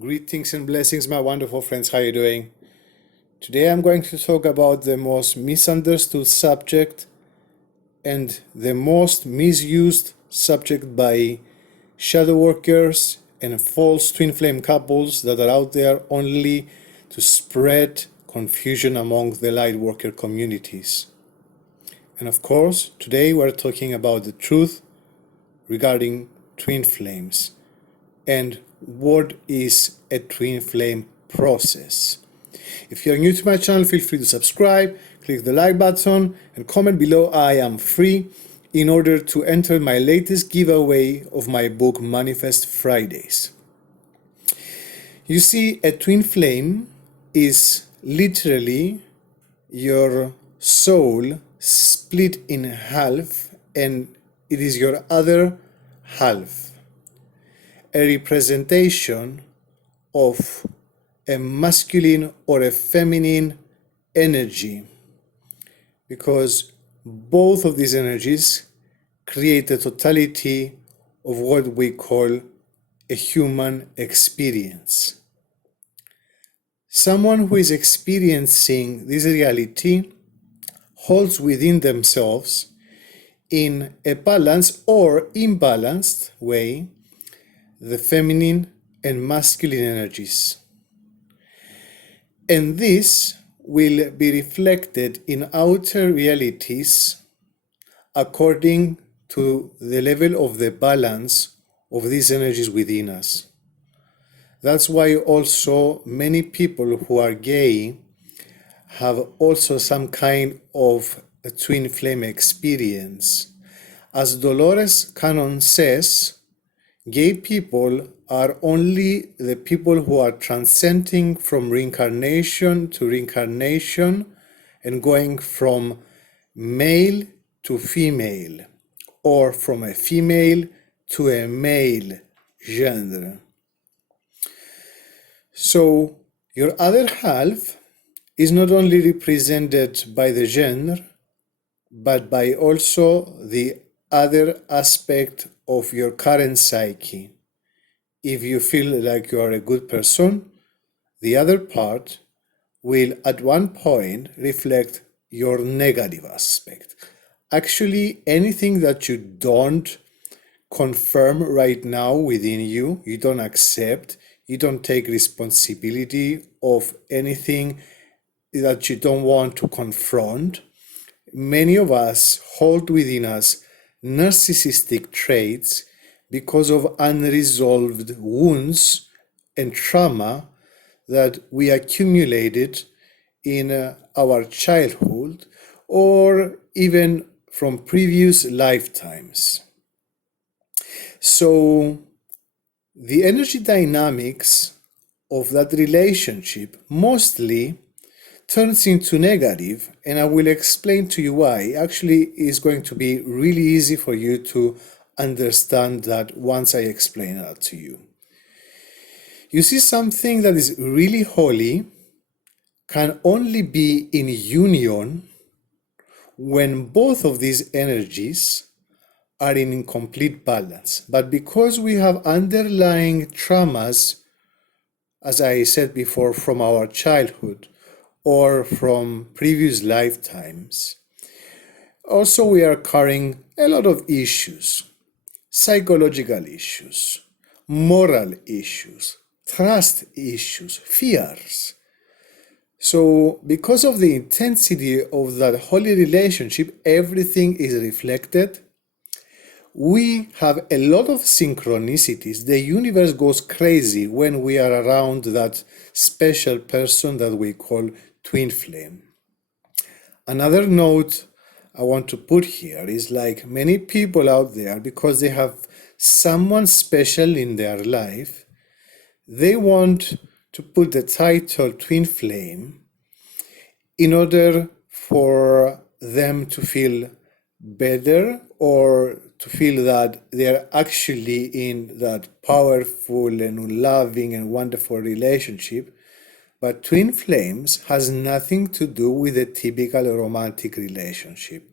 Greetings and blessings, my wonderful friends. How are you doing? Today I'm going to talk about the most misunderstood subject and the most misused subject by shadow workers and false twin flame couples that are out there only to spread confusion among the light worker communities. And of course, today we're talking about the truth regarding twin flames and what is a twin flame process. If you're new to my channel, feel free to subscribe, click the like button, and comment below I am free in order to enter my latest giveaway of my book Manifest Fridays. You see, a twin flame is literally your soul split in half, and it is your other half, a representation of a masculine or a feminine energy, because both of these energies create the totality of what we call a human experience. Someone who is experiencing this reality holds within themselves, in a balanced or imbalanced way, the feminine and masculine energies. And this will be reflected in outer realities according to the level of the balance of these energies within us. That's why also many people who are gay have also some kind of a twin flame experience. As Dolores Cannon says, gay people are only the people who are transcending from reincarnation to reincarnation and going from male to female, or from a female to a male gender. So your other half is not only represented by the gender, but by also the other aspect of your current psyche. If you feel like you are a good person, the other part will at one point reflect your negative aspect. Actually, anything that you don't confirm right now within you, you don't accept, you don't take responsibility of anything that you don't want to confront. Many of us hold within us narcissistic traits because of unresolved wounds and trauma that we accumulated in our childhood or even from previous lifetimes. So the energy dynamics of that relationship mostly turns into negative, and I will explain to you why. Actually, it's going to be really easy for you to understand that once I explain that to you. You see, something that is really holy can only be in union when both of these energies are in complete balance. But because we have underlying traumas, as I said before, from our childhood or from previous lifetimes, also we are carrying a lot of issues, psychological issues, moral issues, trust issues, fears. So because of the intensity of that holy relationship, everything is reflected. We have a lot of synchronicities. The universe goes crazy when we are around that special person that we call twin flame. Another note I want to put here is, like many people out there, because they have someone special in their life, they want to put the title twin flame in order for them to feel better or to feel that they're actually in that powerful and loving and wonderful relationship. But twin flames has nothing to do with a typical romantic relationship.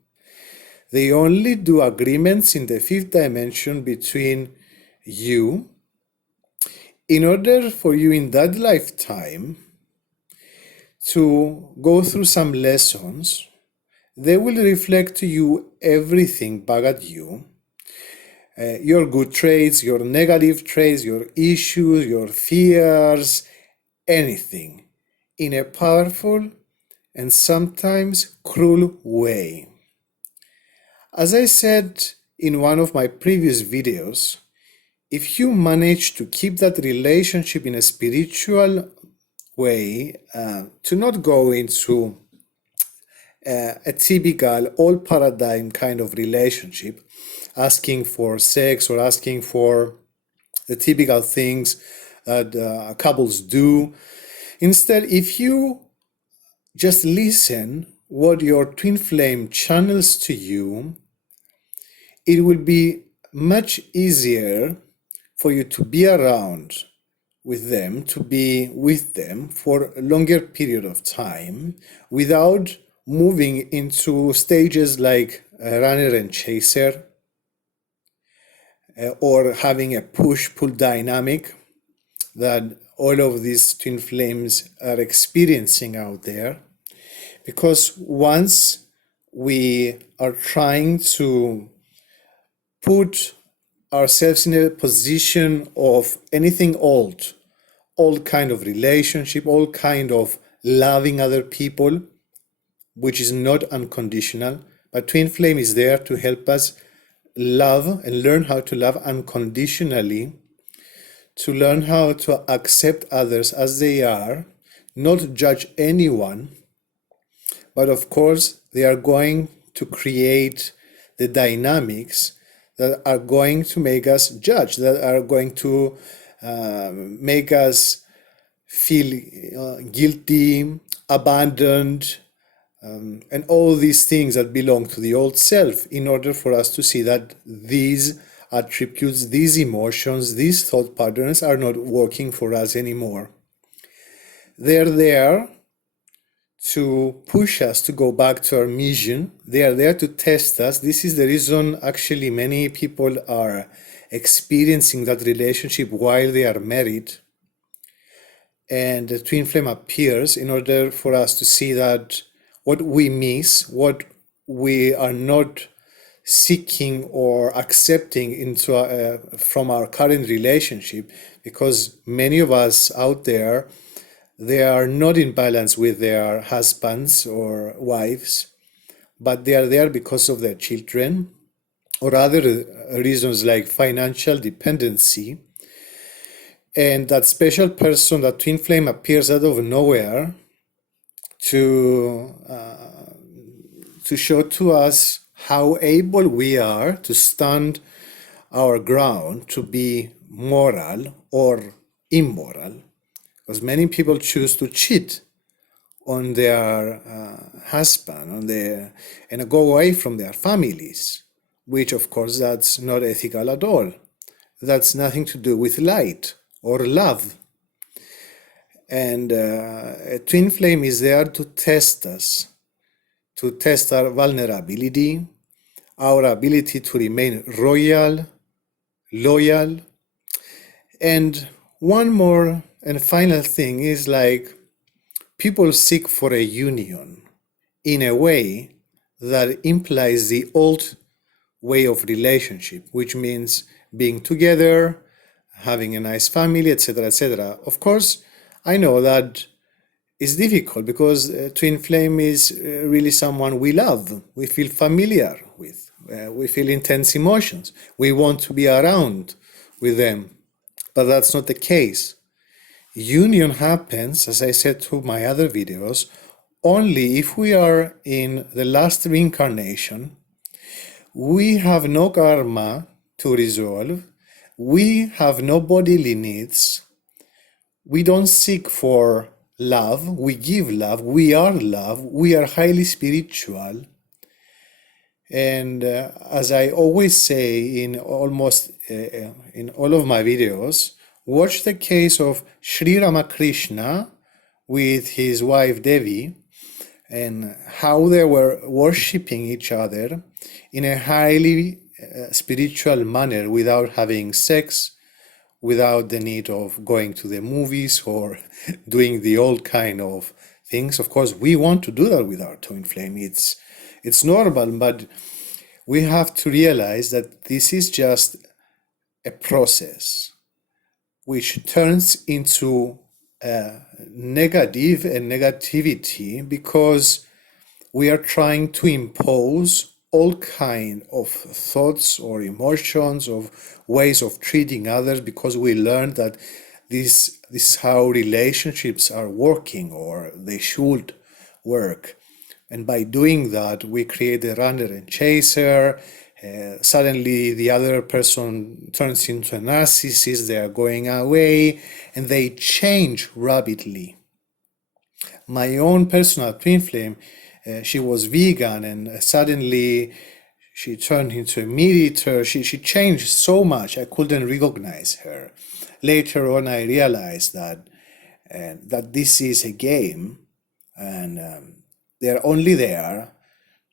They only do agreements in the fifth dimension between you in order for you in that lifetime to go through some lessons, they will reflect to you everything back at you. Your good traits, your negative traits, your issues, your fears, anything, in a powerful and sometimes cruel way. As I said in one of my previous videos, if you manage to keep that relationship in a spiritual way, to not go into a typical old paradigm kind of relationship, asking for sex or asking for the typical things that couples do. Instead, if you just listen what your twin flame channels to you, it will be much easier for you to be around with them, to be with them for a longer period of time without moving into stages like runner and chaser, or having a push-pull dynamic that all of these twin flames are experiencing out there. Because once we are trying to put ourselves in a position of anything old kind of relationship, all kind of loving other people, which is not unconditional, but twin flame is there to help us love and learn how to love unconditionally, to learn how to accept others as they are, not judge anyone, but of course they are going to create the dynamics that are going to make us judge, that are going to make us feel guilty, abandoned, and all these things that belong to the old self, in order for us to see that these attributes, these emotions, these thought patterns are not working for us anymore. They're there to push us to go back to our mission. They are there to test us. This is the reason actually many people are experiencing that relationship while they are married. And the twin flame appears in order for us to see that what we miss, what we are not seeking or accepting into from our current relationship, because many of us out there, they are not in balance with their husbands or wives, but they are there because of their children or other reasons like financial dependency. And that special person, that twin flame, appears out of nowhere to show to us how able we are to stand our ground, to be moral or immoral. Because many people choose to cheat on their husband, and go away from their families, which of course that's not ethical at all. That's nothing to do with light or love. And a twin flame is there to test us, to test our vulnerability, our ability to remain royal, loyal. And one more and final thing is like, people seek for a union in a way that implies the old way of relationship, which means being together, having a nice family, etc., etc. Of course, I know that it's difficult because twin flame is really someone we love, we feel familiar with, we feel intense emotions, we want to be around with them, but that's not the case. Union happens, as I said to my other videos, only if we are in the last reincarnation, we have no karma to resolve, we have no bodily needs, we don't seek for love, we give love, we are highly spiritual. And as I always say in almost in all of my videos, watch the case of Sri Ramakrishna with his wife Devi, and how they were worshipping each other in a highly spiritual manner without having sex, without the need of going to the movies or doing the old kind of things. Of course, we want to do that with our twin flame. It's normal, but we have to realize that this is just a process which turns into negative and negativity because we are trying to impose all kind of thoughts or emotions of ways of treating others because we learned that this is how relationships are working or they should work. And by doing that, we create a runner and chaser. Suddenly the other person turns into a narcissist, they are going away, and they change rapidly. My own personal twin flame, she was vegan and suddenly she turned into a meat eater. She changed so much, I couldn't recognize her. Later on, I realized that this is a game and they're only there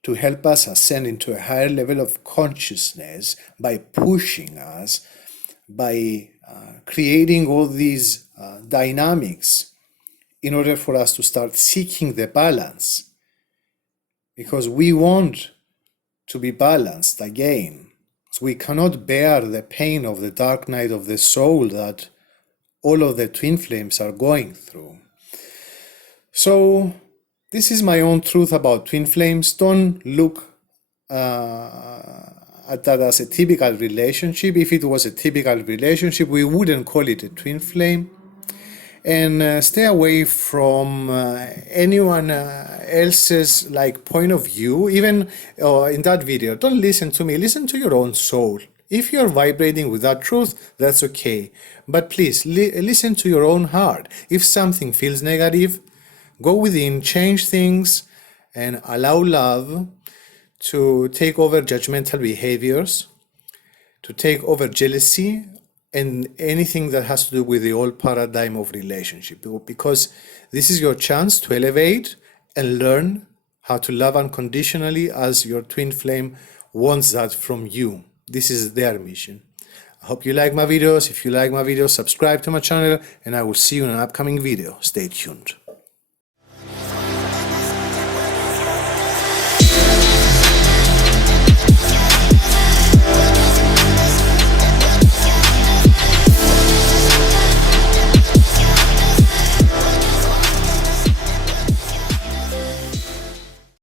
to help us ascend into a higher level of consciousness by pushing us, by creating all these dynamics in order for us to start seeking the balance. Because we want to be balanced again. So we cannot bear the pain of the dark night of the soul that all of the twin flames are going through. So this is my own truth about twin flames. Don't look at that as a typical relationship. If it was a typical relationship, we wouldn't call it a twin flame. And stay away from anyone else's point of view. Even in that video, don't listen to me. Listen to your own soul. If you're vibrating with that truth, that's okay. But please listen to your own heart. If something feels negative, go within, change things, and allow love to take over judgmental behaviors, to take over jealousy, and anything that has to do with the old paradigm of relationship. Because this is your chance to elevate and learn how to love unconditionally as your twin flame wants that from you. This is their mission. I hope you like my videos. If you like my videos, subscribe to my channel, and I will see you in an upcoming video. Stay tuned.